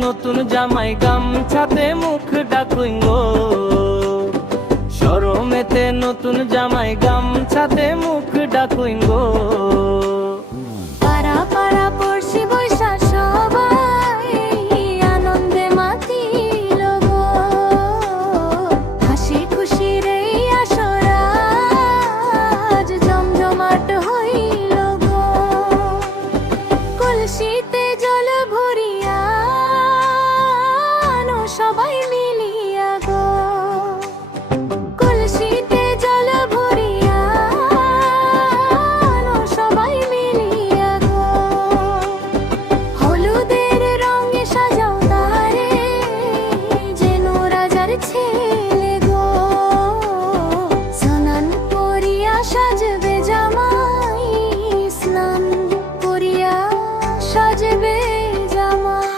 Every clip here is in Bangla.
নতুন জামাই গামছাতে মুখ ডাকুই গো, শরমেতে নতুন জামাই গামছাতে মুখ ডাকুই গো। পাড়া পাড়া পড়শি বৈশা সবাই আনন্দে মাতিল গো, হাসি খুশির এই আসর আজ জমজমাট হইল গো। কলসিতে জল ভরিয়া আনো সবাই মিলিয়া গো, কলসিতে জল ভরিয়া আনো সবাই মিলিয়া গো। হলুদের রঙে সাজাও তারে যেন রাজার ছেলে গো, স্নান করিয়া সাজবে জামাই, স্নান করিয়া সাজবে জামাই।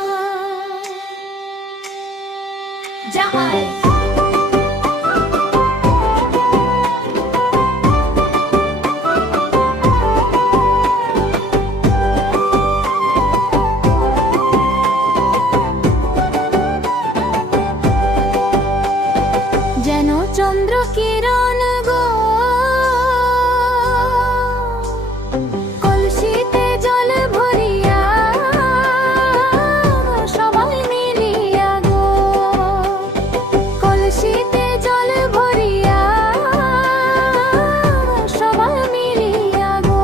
জামাই যেন চন্দ্র কিরণ গো, কলসিতে জল ভরিয়া সবাই মিলিয়া গো, কলসিতে জল ভরিয়া সবাই মিলিয়া গো।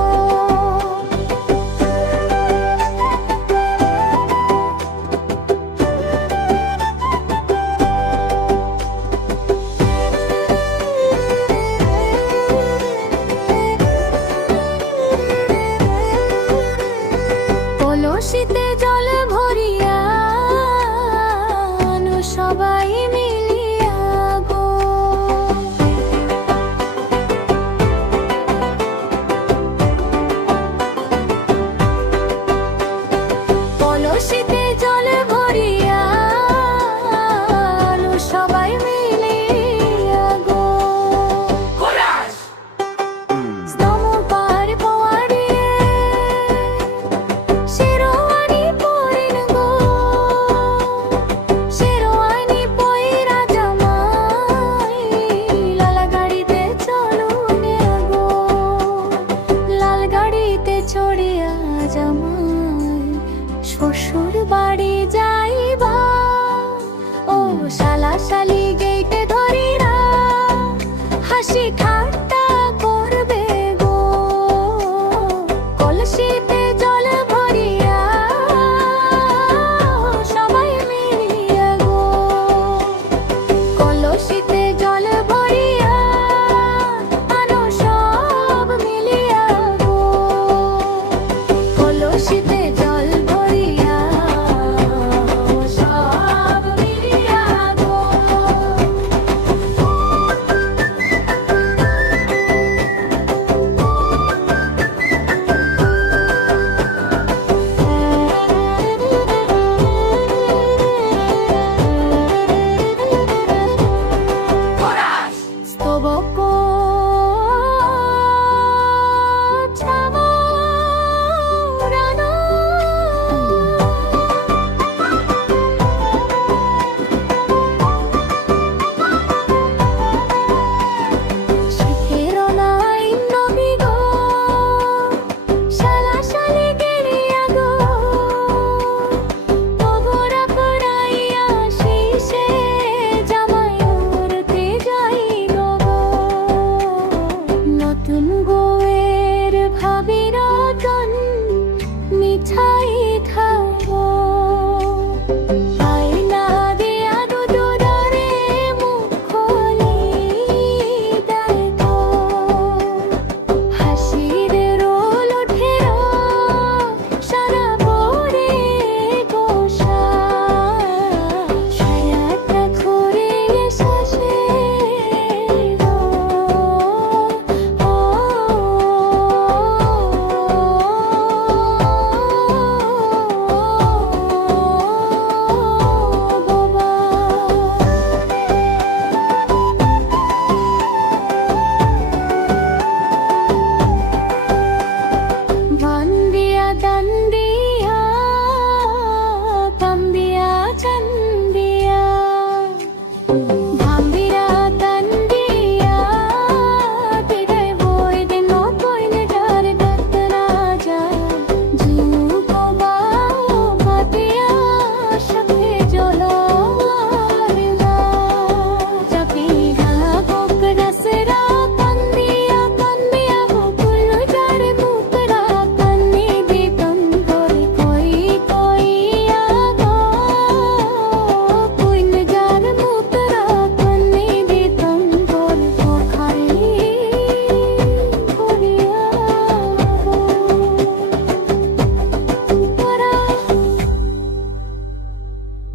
কলসিতে জল ভরিয়া আনো সবাই মিলিয়া গো। কলসিতে জল ভরিয়া আনো সবাই মিলিয়া গো। স্তম্ভপার পোয়াড়িয়ে শেরওয়ানি পরিন গো, শেরওয়ানি পইরা জামাই লাল গাড়িতে চলুন গো, লাল গাড়িতে চড়িয়া জামাই শ্বশুর বাড়ি যাইবা, ও শালা শালি